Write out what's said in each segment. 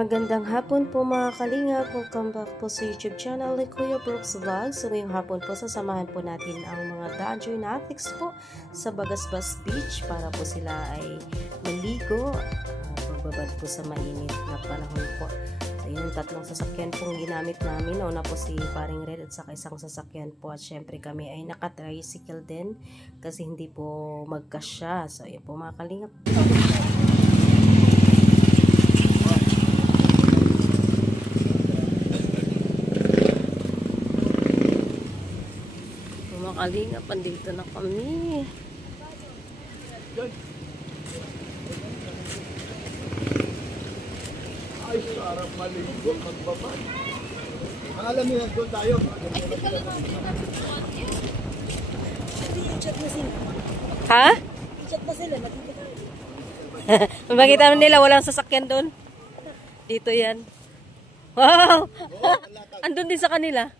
Magandang hapon po mga kalingap. Welcome back po sa YouTube channel ni Kuya Brooks Vlog. So ngayong hapon po sasamahan po natin ang mga Danjoy Natics po sa Bagasbas Beach para po sila ay maligo at magbabad po sa mainit na panahon po. So yun, tatlong sasakyan pong ginamit namin. Una po si Paring Red at saka isang sasakyan po at syempre kami ay naka-tricycle din kasi hindi po magkasya. So yun po mga kalingap. Kalingap, andito na kami. Ay, sarap maligo, magbabad. Alam niyo, doon tayo. Ha? I-chat na sila, nakikita. Makita nila walang sasakyan doon. Dito yan. Wow! Andun din sa kanila.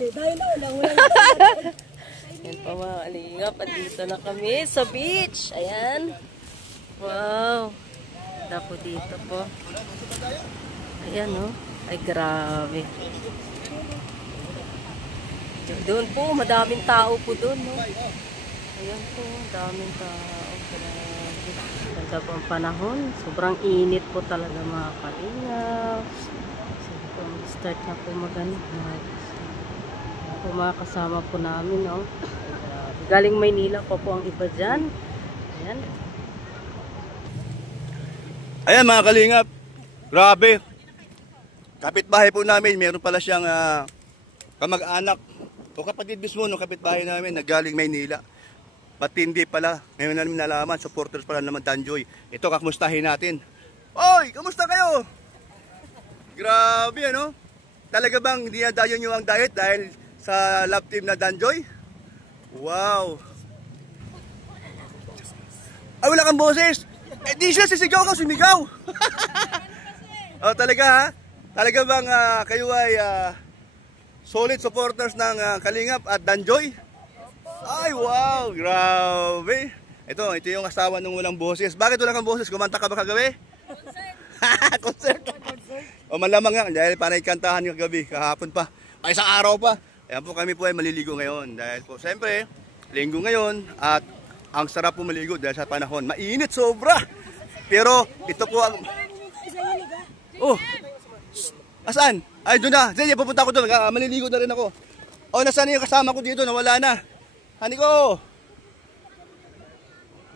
Dahil na ulang. Yan pa mga kalingap, andito na kami sa beach. Ayan. Wow. Dapo dito po. Ayan oh. Ay grabe. Doon po, madaming tao po doon. No? Ayan po, daming tao. Grabe. Ganda po ang panahon. Sobrang init po talaga mga kalingap. So, start na po maganda. Po mga kasama po namin, no? Galing Maynila pa po ang iba dyan. Ayan. Ayan mga kalingap. Grabe. Kapitbahay po namin, meron pala siyang kamag-anak o kapatid mismo ng kapitbahay namin na galing Maynila. Patindi pala. Ngayon namin nalaman, supporters pala naman Danjoy. Ito, kamustahin natin. Oy, kamusta kayo? Grabe, ano? Talaga bang hindi na dayo nyo ang diet dahil sa love team na Danjoy? Wow! Ay, wala kang boses! Eh, di siya sisigaw ka, sumigaw! Oh, talaga ha? Talaga bang kayo ay solid supporters ng Kalingap at Danjoy? Ay, wow! Grabe! Ito yung asawa ng walang boses. Bakit wala kang boses? Kumanta ka ba kagabi? Concert! O malamang nga, dahil panay kantahan yung kagabi, kahapon pa. Ay, isang araw pa. Ayan po, kami po ay maliligo ngayon. Dahil po, siyempre, linggo ngayon at ang sarap po maligo dahil sa panahon. Mainit, sobra! Pero, ito po ang... Oh! Asan? Ay, doon na. Sige, pupunta ako doon. Maliligo na rin ako. Oh, nasaan yung kasama ko dito? Nawala na. Hani ko!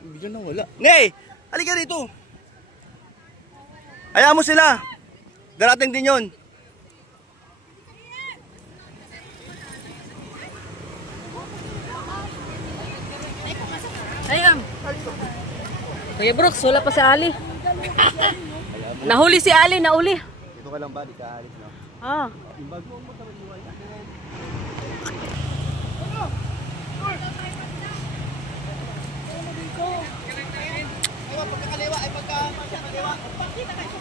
Bigyan na wala. Nay! Halika rito! Hayaan mo sila! Darating din yun. Ayan. Kuya Brooks, wala pa si Ali. Nahuli si Ali, nauli. Dito ka lang ba? Di ka alis, no? Ah. Yung bag mo sa manuwal. Pagkakaliwa ay pagkakaliwa. Pakita kayo.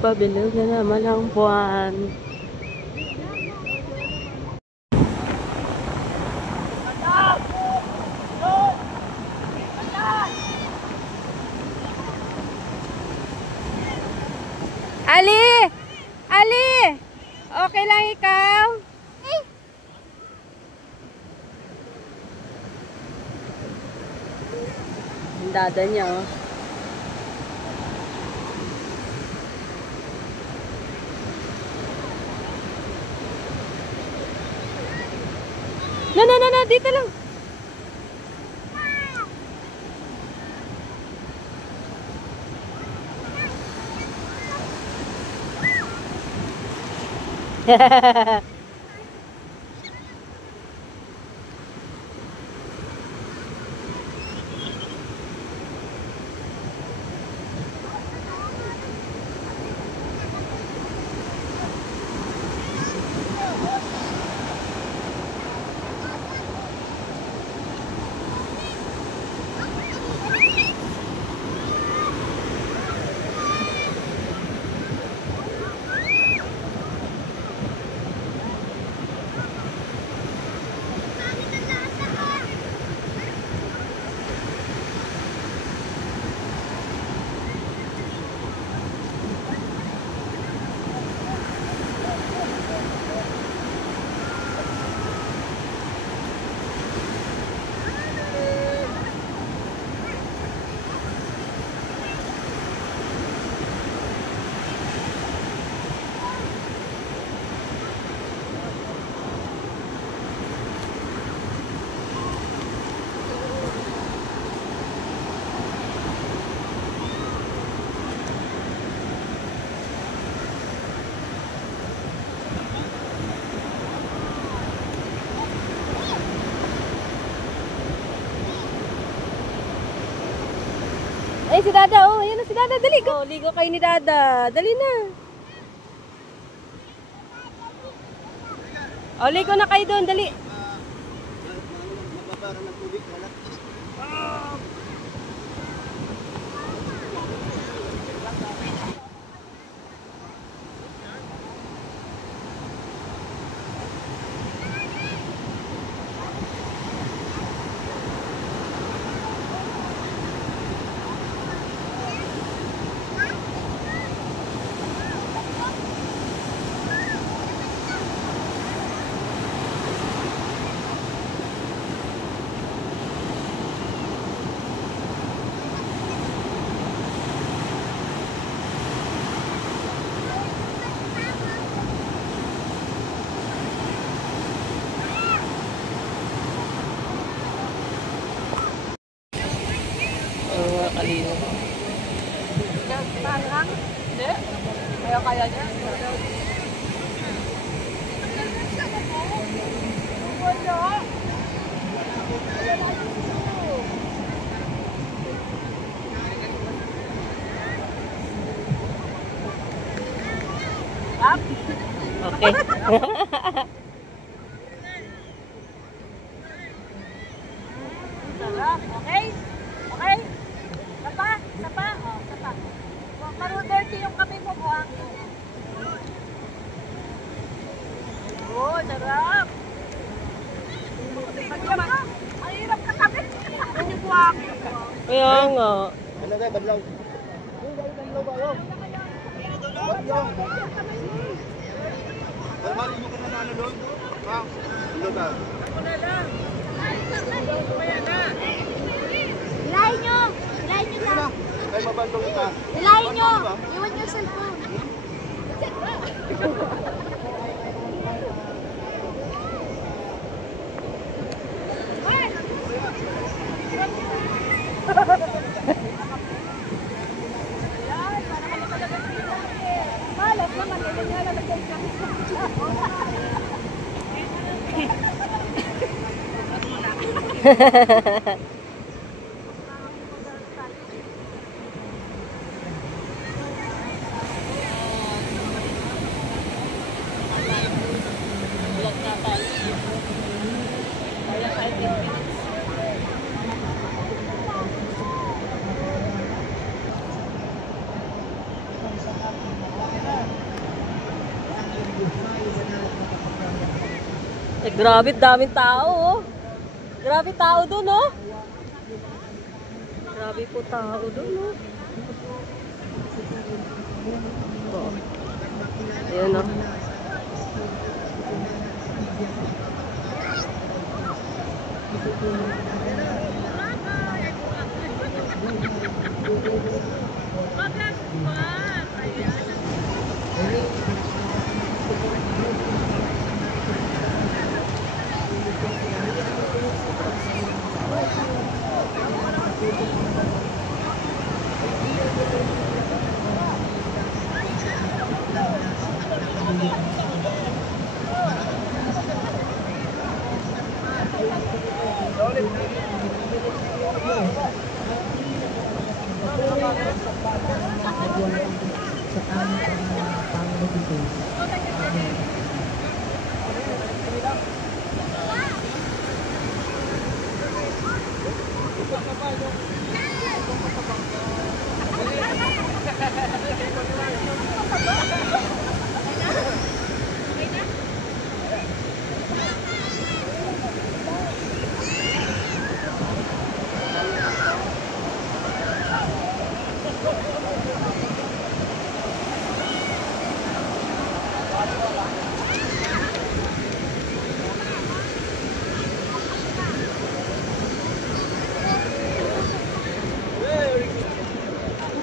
Pabilog na naman ang buwan. Ali! Ali! Okay lang ikaw? Ang dada niya, oh. No, dito lang. Ay, si Dada, oh. Ayan na si Dada. Dali, go. Ligo kayo ni Dada. Dali na. Oh, ligo na kayo doon. Dali. Kalino. Hindi. Kaya niya. Okay. Okay? Okay? Sapa? Sapa? Oh, sapa. Maroon dirty yung kami mo, buhang. Oh, sarap. Ang hirap kakabit. Ang yung buhang. Kaya nga. Ano na, badlaw? Mali mo ka na ano doon? Ha? Ano ba? Ako na lang. Kaya na. Ilahin nyo! Ilahin nyo na! Ay, mabandong ka. Ilahin nyo! Iwan nyo cellphone. Malas naman. Ito nga lang nag-take kami sa Eh, grabe, daming tao, oh. Grabe tao doon, oh. Grabe po tao doon, oh. Oh. Ayan, oh.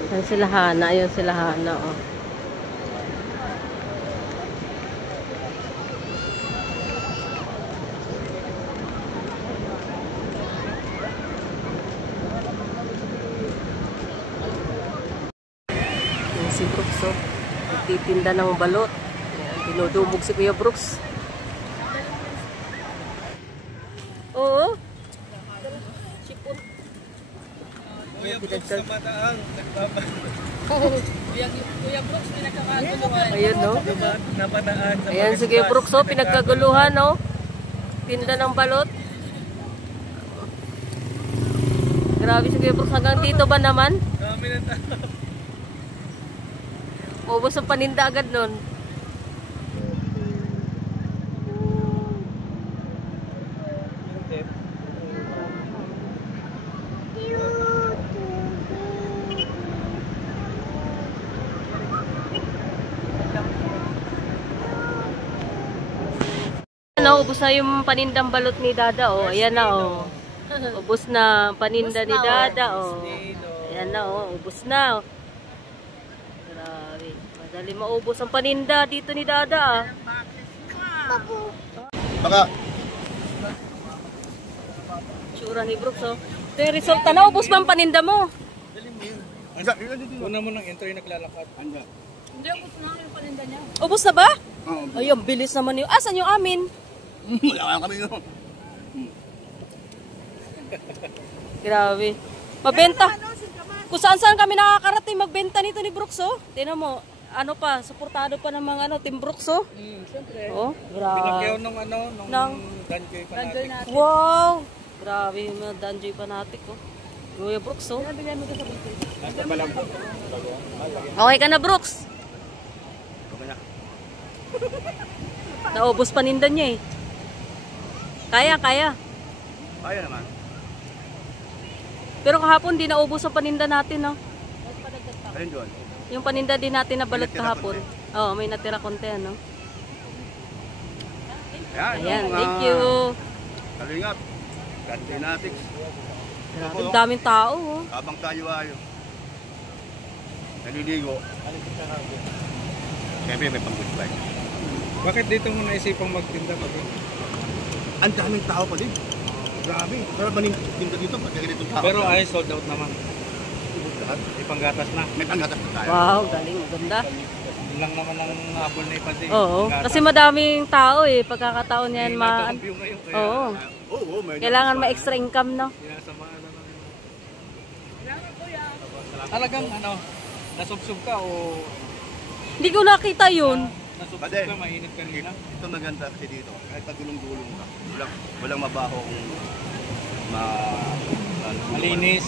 Ayun sila Hana, ayun sila Hana, oh. Ayun si Brooks, oh. Nagtitinda ng balot. Ayan, dinudumog si Kuya Brooks. Oo. Sipon. Kuya Kuya Brooks, pinagkakaguluhan. Ayun, no? Napataan sa Ayan, si Kuya Brooks, oh, pinagkaguluhan, no? Tinda ng balot. Grabe si Kuya Brooks, hanggang dito ba naman? Kami na tao. Ubos ang paninda agad nun. Ano, ubos na yung panindang balot ni Dada, oh. Ayan na, oh. Ubos na ang paninda ni Dada, oh. Ayan na, oh. Ubos na, oh. Grabe. Madali maubos ang paninda dito ni Dada, ah. Baka, Tsura ni Brooks, oh. Ito yung result na, ubos ba ang paninda mo? Una mo ng entry naglalakad. Hindi, ubos na yung paninda niya. Ubos na ba? Ay, ang bilis naman yun. Asan yung amin? wala kami no. Grabe. Mabenta. Kung saan kami nakakarating magbenta nito ni Brooks, oh. Tingnan mo, ano pa, suportado pa ng mga Team Brooks, oh. Siyempre. Oh, Pinakyaw grabe. nung Danjoy pa Danjoy natin. natin. Wow! Grabe yung mga Danjoy fanatic, oh. Kuya Brooks, oh. Bigyan mo ito sa bulsa. Nasa malambot. Okay ka na, Brooks? Okay na. Naubos paninda niya, eh. Kaya. Kaya naman. Pero kahapon di naubos ang paninda natin, no? Ayun doon. Yung paninda din natin na balot May natira kahapon. Oo, may natira konti, ano? Ayan, yung, thank you. Kalingap. Fanatics. Grabe, ang daming tao, oh. Habang tayo ay naliligo. Siyempre may pang-good bike. Bakit dito mo naisipang magtinda pag Ang daming tao pa din. Grabe. Pero maning tinda dito pag ganitong tao. Pero ay sold out naman. lahat. May panggatas na. May panggatas na tayo. Wow, galing, maganda. Yun lang naman ang habol na ipati. Oo, kasi madaming tao, eh. Pagkakataon yan, Natakampiyo ngayon. Kaya Oo. Oo, may Kailangan ma-extra income, no? sinasamaan na namin. Talagang ano, nasubsob ka o Hindi ko nakita yun. nasubsob Pade. ka, mainit kanina. Ito maganda kasi dito. Kahit pagulong-gulong ka. Walang mabaho kung Malinis.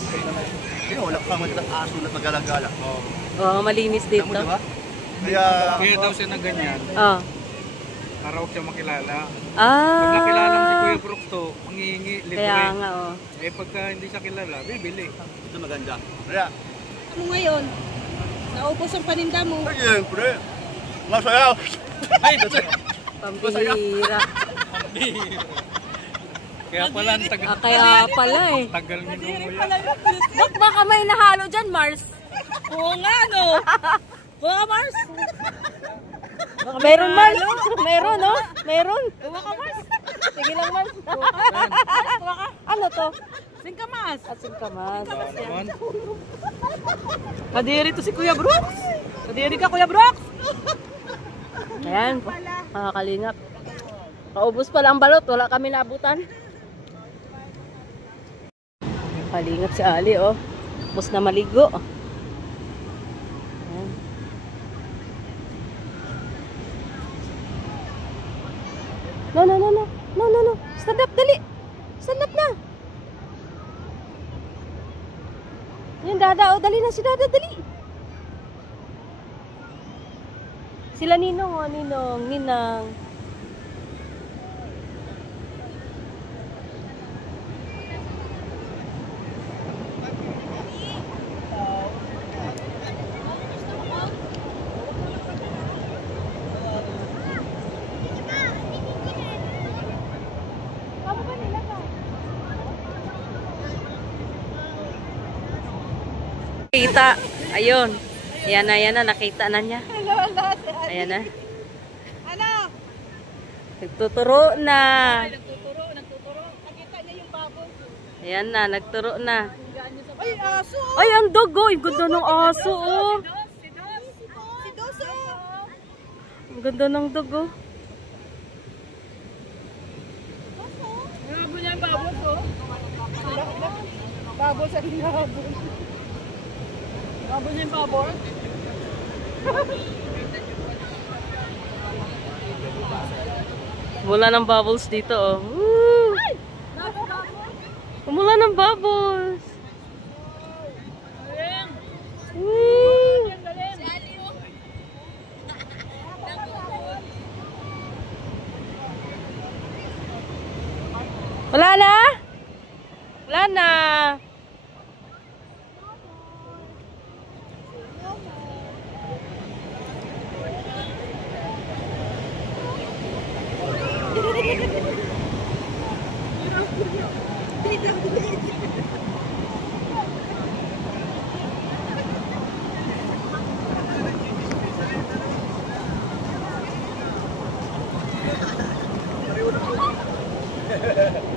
Wala pa mga aso na paggalagala. Oh. Oo, malinis Alam mo, dito. diba? Kaya, Kaya daw siya na ganyan, Ah. para huwag siya makilala. Pag Ah. nakilala mo si Kuya Brooks to, manghihingi, libre. Kaya nga, oh. Eh pagka hindi siya kilala, bibili. ito maganda. Kaya, Ano ngayon? Naubos ang paninda mo. ay, siyempre, masaya. Ay, Pambihira. kaya pala ang tagal, Ah, kaya pala, eh. tagal niyo mo yan. Ba't baka may nahalo dyan, Mars? Oo nga, no? Oo, Mars. Baka meron, Mars. Meron, no? Meron. Baka, Mars. Sige lang, Mars. Ano to? Singkamas. At singkamas. Baka naman. Kadiri to si Kuya Brooks. Kadiri ka, Kuya Brooks. Ayan, makakalingap. Kaubos pala ang balot, wala kami naabutan. Kalingap si Ali, oh. Ubos na maligo. Ayan. No, no, no, no. No, no, no. Stand up, dali. Stand up na. Yan, Dada. Oh, dali na si Dada, dali. Sila Ninong, oh, Ninong, Ninang. Kita. Ayun. Ayan na, nakita na niya. Ayan na. Ano? Nagtuturo na. Nagtuturo. Nakita niya yung baboy. Ayan na, nagturo na. Ay, aso. Ay, ang dugo. Ang ganda ng aso, oh. Si Doso. Ang ganda ng dugo. Hinabol niya yung baboy ko. Baboy sa hinabol. Bubble yung bubble. Mula ng bubbles dito, oh. Woo! Mula ng bubbles. Woo! Wala na? Wala na.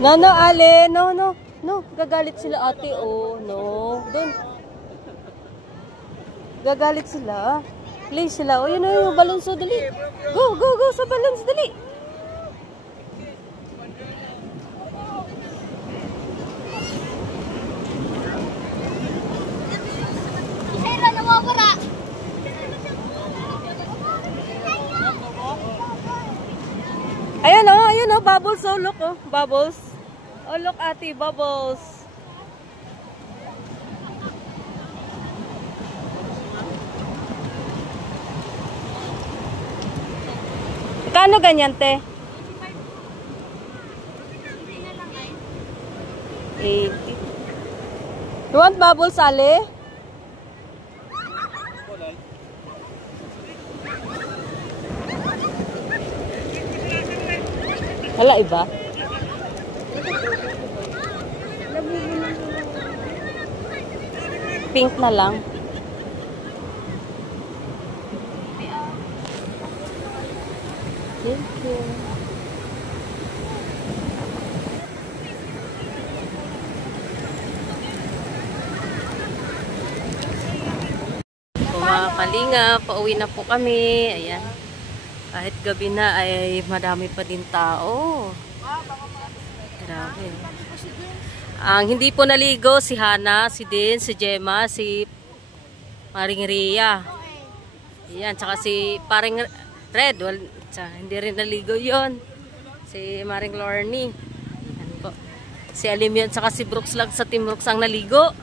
No, no, Ale. No, no. No, gagalit sila ate. Oh, no. Doon. Gagalit sila. Play sila. Oh, yun yung balonso. Dali. Go, go, go sa balonso. Dali. Hera, nawawala. Ayan oh, bubbles oh, look oh, bubbles. Oh, look ate, bubbles. Kano ganyan, te? 80. You want bubbles, Ale? Wala iba? Pink na lang. Thank you. Mga kalinga, pauwi na po kami. Ayan. Kahit gabi na ay madami pa din tao. Grabe. Ang hindi po naligo si Hana, si Din, si Gemma, si Maring Rhea. Ayan, tsaka si Paring Red. Hindi rin naligo yon. Si Maring Lorny. Ayan po. Si Alim yun, tsaka si Brooks lang sa Team Brooks ang naligo.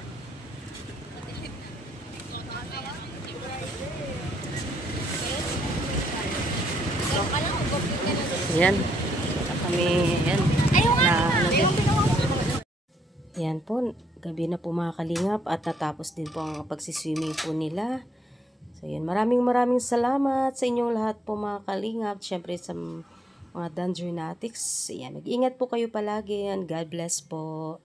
Ayan. Kami, ayan. Na, ano din. Ayan po, gabi na po mga kalingap at natapos din po ang pagsiswimming po nila. So ayan, maraming salamat sa inyong lahat po mga kalingap. Siyempre sa mga Dandronatics. Ayan, mag-ingat po kayo palagi and God bless po.